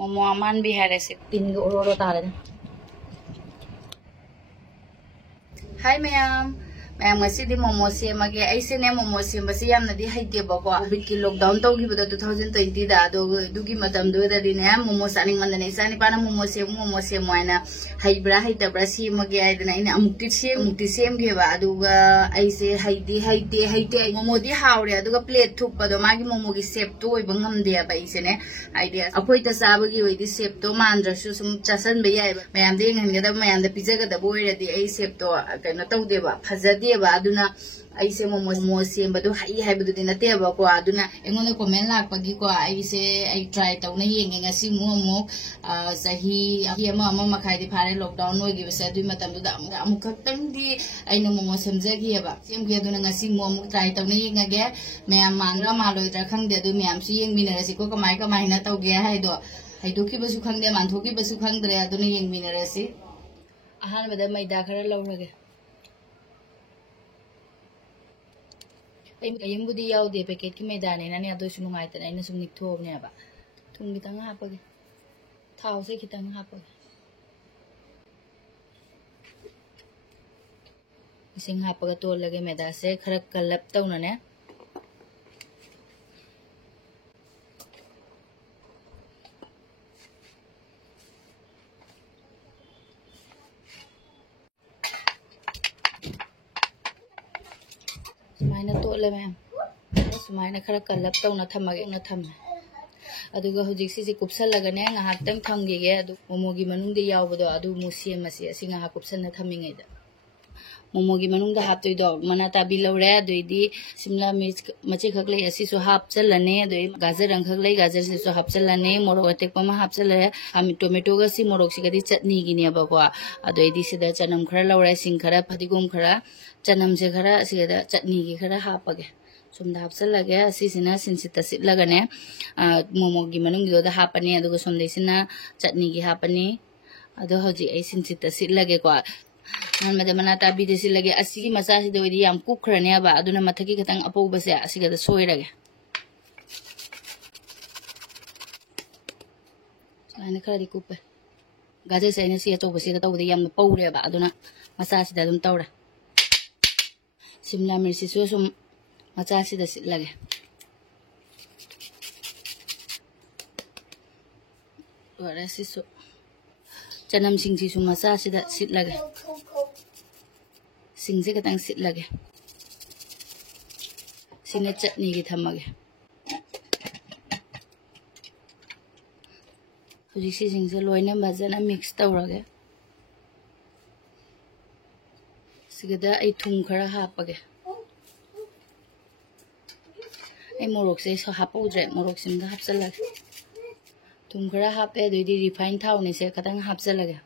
मोमो अमान भी है रेसे तीन के ओरो तारे hi ma'am ma'am ngasi momo सेमगे ऐसेने मोमो सेमबसे यामनदी हैदेबको बिटकी लॉकडाउन तौगिबदा 2020 दा दुगी मतम दोदरिने मोमो सानिंग मनने सानि पाना मोमो सेमवाना हैब्रा हैतब्रा सेमगे आइदना इन अमुक्ति सेमगेबा अदुगा ऐसे हैदे मोमोदी हावरे अदुगा प्लेट थुपदो मागी मोमोगी शेप तो ओइबा ngamदेबा ऐसेने आइडिया अखोइता चाबगी ओइदी शेप तो मानद्रसु सुम चासन बे याइबा मैम दे ngangada मैम दा पिजगदा बोइरदी ऐ शेप तो कनो तौदेबा फजदे अदुना ऐसे मोमो सेमबदो हाई हाइबदुदि नतेबको अदुना एंगोना कमेंट लाकपगी को ऐसे ऐ ट्राई तौना येंगे ngasi मोमो सही अमा मखाइदि फारे लॉकडाउन होगिबसे अदुइ मतमदुदा अमुक खक्तंगदि ऐना मोमो सेमजगियबा सेमगे अदुना ngasi मोमो ट्राई तौना येंगगे मैम मानरा मालोइद्रा खंगदे अदु मैम सु येंगमिनरसि को कमाई ना तौगे हाइदो हाइदोकिबसु खंगदे मानथोकिबसु खंगद्रे अदुना येंगमिनरसि अहानबदा मैदा खरा लौरगे यंबुदी याउदे पैकेट की मैदाने नाने अदोसु नुंगाइतने आइना सुम निक्थोबनेबा थुम खितंग हापगे थाव से खितंग हापगे इसिंग हापगा तोलगे मैदा से खरा कलप तौनने सुमाइना तोले मैम सुमाइना खरा कलप तौना थमगे न थमे अदुगा हुजिक CC कुपसलगने ngahaktam thangige adu momogi manungde yawbodo adu musie masi asi ngahak kupsanna thamingaida momogi manungda haptoi do manata bilore aduidi simla mirch machi khaklei asi so hapchalane adui gajar rang khaklei gajar se so hapchalane morok atekpa ma hapchale ami tomato ga si morok si gadi chutney gine ba ko aduidi sida chanam khara lawrai sing khara phadigom khara chanam se khara sigada chutney gi khara hapage sumda hapchalage asisina sinsita sitlagane momogi manungdo da hapani aduga somdeisina chutney gi hapani adu hoji ai sinsita sitlage ko मदे मनाता बिदेसी लगे असी मसा से दोइदी याम कुखरने बा अदुना मथकी खतंग अपोबसे असिगदा सोइरगे Saina खरदी coupe गाजे साइना सी अचोबसे दा तौदे याम पौरे बा अदुना मसा से दा दुम तौरा शिमला मिर्ची सो सुम मचा से दा सिलगे ओरे सिसो चनम सिंगसी सु मसा से दा सिलगे सिंगसे खतंग सिलगे सिने चटनी की थमगे हुजिसी सिंगसे लोइना मजना मिक्स तौरगे सिगदा आई थुम खरा हापगे आई मोरोक से हापौद्रे मोरोक सिमदा हापचलगे थुम खरा हापे दुइदी रिफाइन थावने से खतंग हापचलगे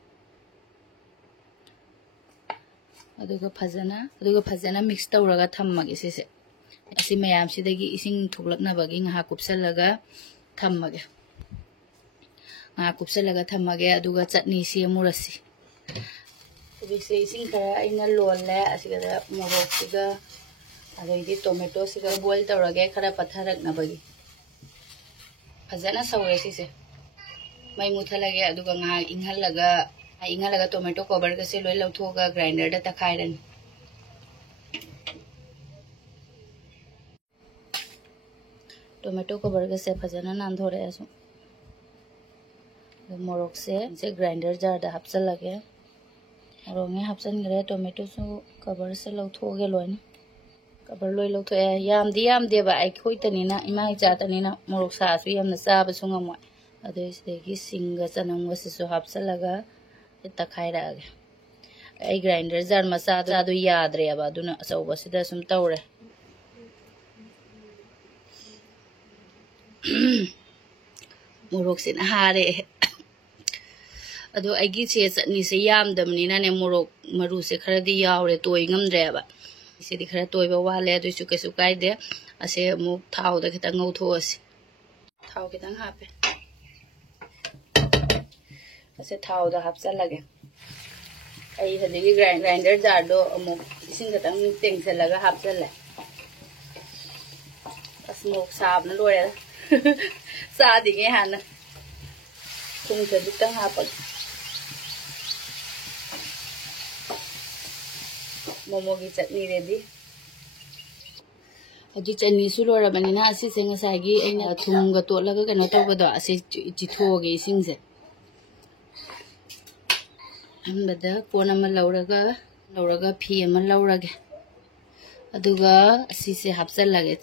अदुगा फजना मिक्स तौरगा थम्मगे सेसे असी मयाम सिदगी इसिंग थोलकनबगी ngha kupsalaga थम्मगे ngha kupsalaga थम्मगे अदुगा चटनी सेमुरसी बिसे इसिंग खरा आइना लोले असिगदा मोरोक सिगा अदुगी टोमेटो सिगा बॉईल तौरगे खरा पथरकनबगी फजना सौरे सिसे मै मुथलगे अदुगा ngha इंगलगा टोमेटो कवर का से लोई लौथोगा ग्राइंडर दा तखाइरन टोमेटो कवर का से फजना नांधोरे असु मोरोक से ग्राइंडर जार दा हपचल लगे मोरोक ने हपचन गरे टोमेटो सु कवर से लौथोगे लोइन कवर लोई लौथो याम देबा आई खोइतनीना इमा इचातनीना मोरोक सासु यामना चाबा सुंगमो अदे सिदगी सिंगा चनंगा सिसु हपचलगा तखाइरगे आई ग्राइंडर जार मचा दो याद्रे अब अदुना अचौबसिदा सुम तौरे मोरोक से हारे अदो आइगी से चटनी से यामदमनिना ने मोरोक मरु से खरदी यावरे तोय ngamdreba इसेदी खरा तोयबा वाले अदुसु कैसु काइदे असे अमुक थाव दा खितंग ngौथोअसि थाव खितंग हापे असे थाव दा हापचलगे आई हदिगी ग्राइंडर जार दो अमुक इसिंग खतंग तेंगसलगा हापचले अस्मोक साबन लोरे सादिगे हाना थुम खजितंग हापग मोमो की चटनी रेडी अजी चटनी सु लोरबनिना असि से ngसागी अइना थुमगा तोलगा कनो तौबदो असि चिथोगे इसिंगसे अहमदा कोन अमा लौरगा फी अमा लौरगे अदुगा असि से हापचलगे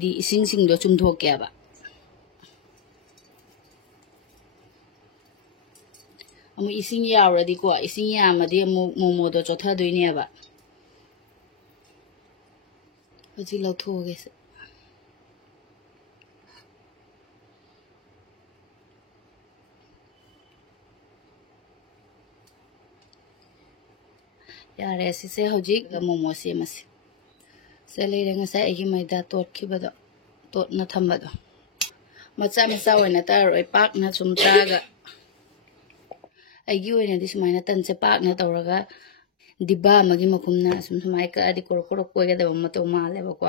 दी इसिंग सिंगदो चुमथोकेबा अमु इसिंग यावरदी को इसिंग यामदी अमु मोमोदो चोथादोइनेबा अजी लौथोगे से यारे असि से हौजिक मोमो सेमसे से लेरे ngसाई एगी मैदा तोटखिबदो तोटना थंबदो मचा मचा ओइना तारोय पाकना सुमत्रागा ꯑꯩꯒꯤ ꯑꯣꯏꯅꯗꯤ ꯁꯨꯃꯥꯏꯅ ꯇꯟꯁꯦ ꯄꯥꯛꯅ ꯇꯧꯔꯒ ꯗꯤꯕꯥ ꯑꯃꯒꯤ ꯃꯈꯨꯝꯅ ꯁꯨꯃꯥꯏꯅ ꯀꯛꯑꯗꯤ ꯀꯣꯔꯣꯛ ꯀꯣꯔꯣꯛ ꯀꯣꯏꯒꯗꯕ ꯃꯇꯧ ꯃꯥꯜꯂꯦꯕꯀꯣ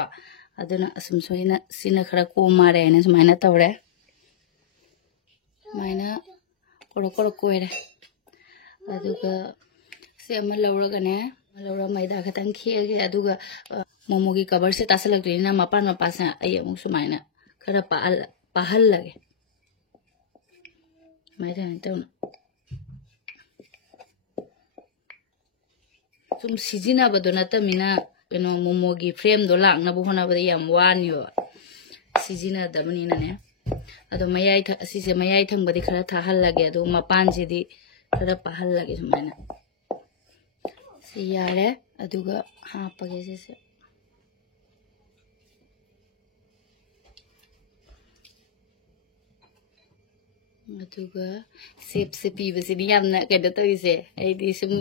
ꯑꯗꯨꯅ ꯁꯣꯏꯅ ꯁꯤꯅ ꯈꯔ ꯀꯣꯝ ꯃꯥꯜꯂꯦ ꯍꯥꯏꯅ ꯁꯨꯃꯥꯏꯅ ꯇꯧꯔꯦ ꯁꯨꯃꯥꯏꯅ ꯀꯣꯔꯣꯛ ꯀꯣꯔꯣꯛ ꯀꯣꯏꯔꯦ ꯑꯗꯨꯒ ꯁꯤ ꯑꯃ ꯂꯧꯔꯒꯅꯦ ꯂꯧꯔ ꯃꯩꯗꯥ ꯈꯤꯇꯪ ꯈꯦꯛꯑꯒꯦ ꯑꯗꯨꯒ ꯃꯣꯃꯣꯒꯤ ꯀꯕꯔꯁꯦ ꯇꯥꯁꯜꯂꯛꯇꯣꯏꯅꯤꯅ ꯃꯄꯥꯟ ꯃꯄꯥꯟꯁꯦ ꯑꯩ ꯑꯃꯨꯛ ꯁꯨꯃꯥꯏꯅ ꯈꯔ ꯄꯥꯍꯜꯂꯒꯦ ꯁꯨꯃꯥꯏꯅ ꯇꯧꯅ ꯁꯨꯝ ꯁꯤꯖꯤꯟꯅꯕꯗꯣ ꯅꯠꯇꯃꯤꯅ ꯀꯩꯅꯣ ꯃꯣꯃꯣꯒꯤ ꯐ꯭ꯔꯦꯝꯗꯣ ꯂꯥꯛꯅꯕ ꯍꯣꯠꯅꯕꯗ ꯌꯥꯝ ꯋꯥꯅꯤꯕ ꯁꯤꯖꯤꯟꯅꯗꯕꯅꯤꯅꯅꯦ ꯑꯗꯣ ꯑꯁꯤꯁꯦ ꯃꯌꯥꯏ ꯊꯪꯕꯗꯤ ꯈꯔ ꯊꯥꯍꯜꯂꯒꯦ ꯑꯗꯨꯒ ꯃꯄꯥꯟꯁꯤꯗꯤ ꯈꯔ ꯄꯥꯍꯜꯂꯒꯦ ꯁꯨꯃꯥꯏꯅ ꯁꯤ ꯌꯥꯔꯦ ꯑꯗꯨꯒ ꯍꯥꯞꯄꯒꯦ ꯁꯤꯁꯦ ꯑꯗꯨꯒ ꯁꯦꯞꯁꯦ ꯄꯤꯕꯁꯤꯗꯤ ꯌꯥꯝꯅ ꯀꯩꯅꯣ ꯇꯧꯔꯤꯁꯦ ꯑꯩꯗꯤ ꯁꯨꯝ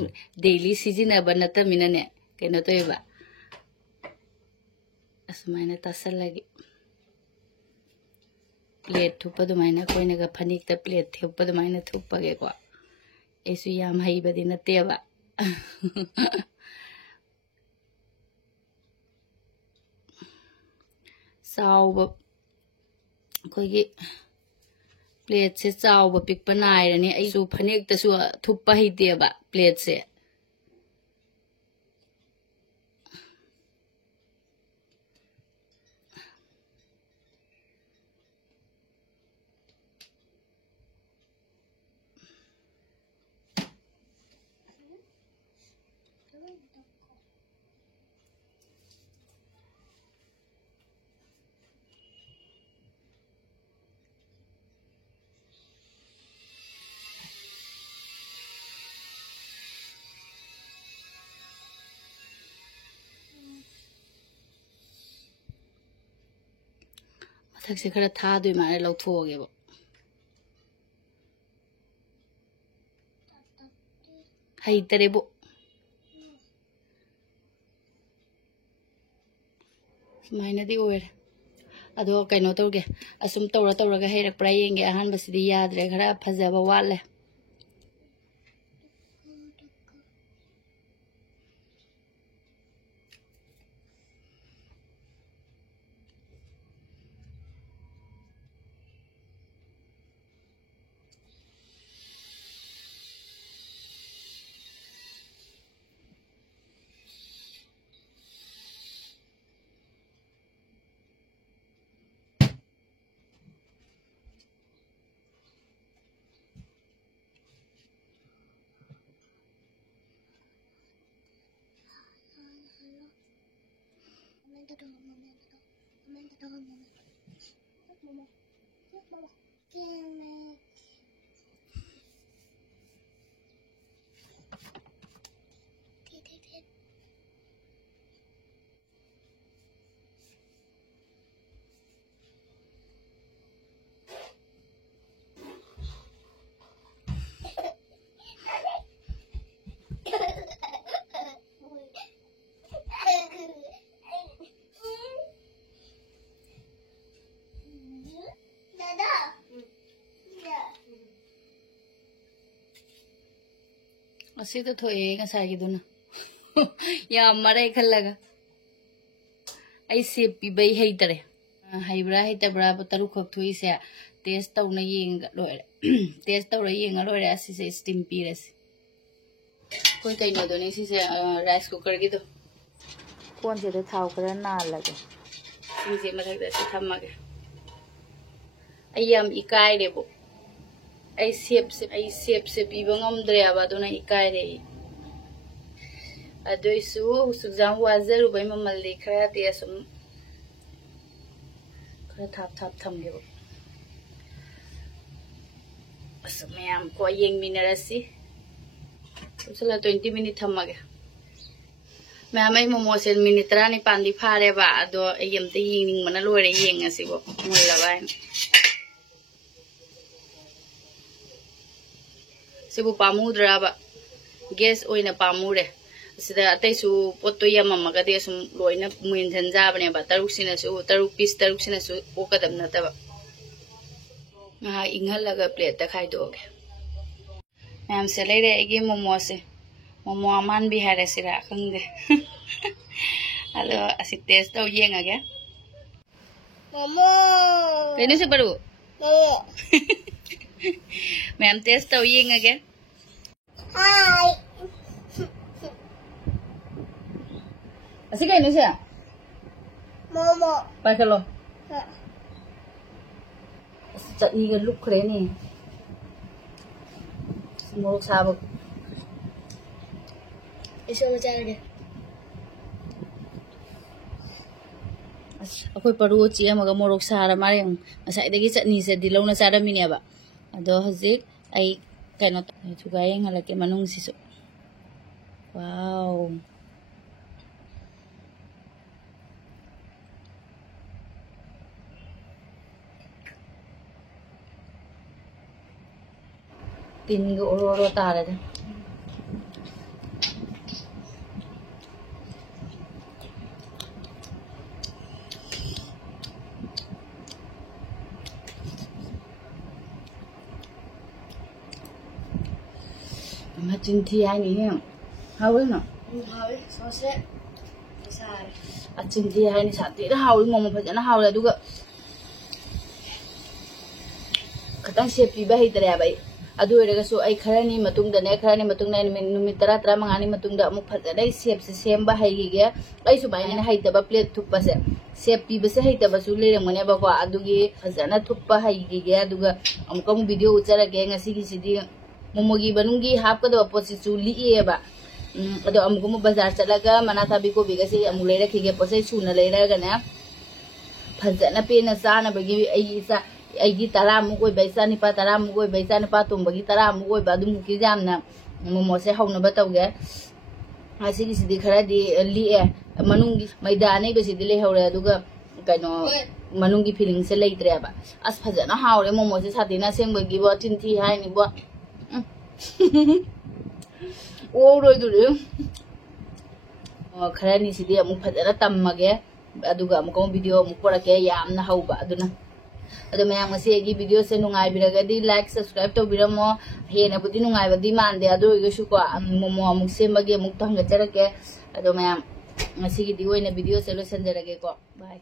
ꯗꯦꯏꯂꯤ ꯁꯤꯖꯤꯟꯅꯕ ꯅꯠꯇꯃꯤꯅꯅꯦ ꯀꯩꯅꯣ ꯇꯧꯋꯦꯕ ꯑꯁꯨꯃꯥꯏꯅ ꯇꯥꯁꯜꯂꯒꯦ प्लेट थुप अदुमाइना कोइनगा फनिकता प्लेट थुप अदुमाइना थुपगेको एसु याम हईबदी नतेबा चाउब कोइगी प्लेट से चाउब पिकपा नाइरनी अइसु फनिकतासु थुपा हईतेबा प्लेट से मथक से खरा थादोइ मारे लौथोगेबो हईतरेबो सुमाइनदी ओइरे अदो कइनो तौगे असुम तौरगा हैरकप्रा येंगे अहानबसिदी याद्रे खरा फजबा वाले असीदा थोए ngसाइगिदुना या मरे खल्लगा आई से पिबै हैतरे हैब्रा हैतब्रा तरु खक थोइसे टेस्ट तौना येंगा लोरे टेस्ट तौरा येंगा लोरे असिसे स्टीम पीरस कोई कइनो दोने सिसे राइस कुकर की दो कोन से तो थाव खरा नालगे सिसे मथक से थम्मागे अयम इकाय रेबो आई सेप से पीबा ngomdre aba dona ikai re adoisu sujam wazaru bai mamal de khara te sum khara thap thamge bo asmayam ko yeng minarasi usala 20 minute thamage ma'am आई मोमो से मिनट 3 पानी फारे बा अदो एयम ते यिंग मन लोरे यिंग asi bo मुल्लाबाय सिबु पामुद्राबा गैस ओइना पामुरे सिदा अतैसु पोत्तो यममगा दे सुम लोइना मुइनथन जाबने बा तरुक पीस ओकदम नतबा इंगहलगा प्लेट ता खाइदोगे मैम से लेरे एगी मोमो से मोमो अमान भी हारे सिरा खंगे हेलो असि टेस्ट तो येंगागे मोमो कइनो से बरु मोमो मैम टेस्ट तो येंगागे हाय असि कइनो से मोमो पाखलो चटनी के लुक खरे नी मोर साब इसे बचागे अखोई परू ची अमगा मोरोक सारा मारे ngसाइदगी चटनी से दिलौना चारमिनेबा अदो हजिक आई कनो थुगायें हलके मनुंग सिसु वाव तीन गो ओरो तारे दे mà chinh thi ai nhỉ hao ấy nè hao ấy sao sẽ sai chinh thi ai nhỉ sản nó hao ấy mà phải cho nó hao là đúng không cái tăng xếp bị bay tới vậy adu ere so ai kharani matung da ne kharani matung na numit 13 mangani matung da amuk phata dai shape se sem ba hai ge ai su bai ne hai ta ba plate thup pa se shape pi ba se hai ta ba su le rang mane ba ko adu ge phajana thup pa hai ge adu ga amuk am video uchara ge ngasi gi sidi momo gi banung gi hap ka da posi su li e ba adu amuk mu bazar chalaga mana thabi ko bi ga se amuk le rakhi ge posai su na le ra ga na phajana pe na sa na ba gi ai sa aigi tara mugoi baisa ni pa tara mugoi baisa ni pa tum bagi tara mugoi ba dum ki jamna momo se hauna batawge asi gi sidi khara di li e manungi maida nei be sidi le hawre aduga kaino manungi feeling se leitre ba as phajana hawre momo se satina sengbagi bo tinthi hai ni bo o roi du khara ni sidi amu phajana tammage aduga amu ko video amu porake yamna hauba aduna अदो मैं मसेगी video से नुंगाई बिरगदी like subscribe तो बिरमो हेना बुदी नुंगाई बदी मानदे अदो इगसु को मोमो अमुक सेमगे अमुक तो हंगचरके अदो मैं मसेगी दी ओइना वीडियो से लो संजरगे को बाय।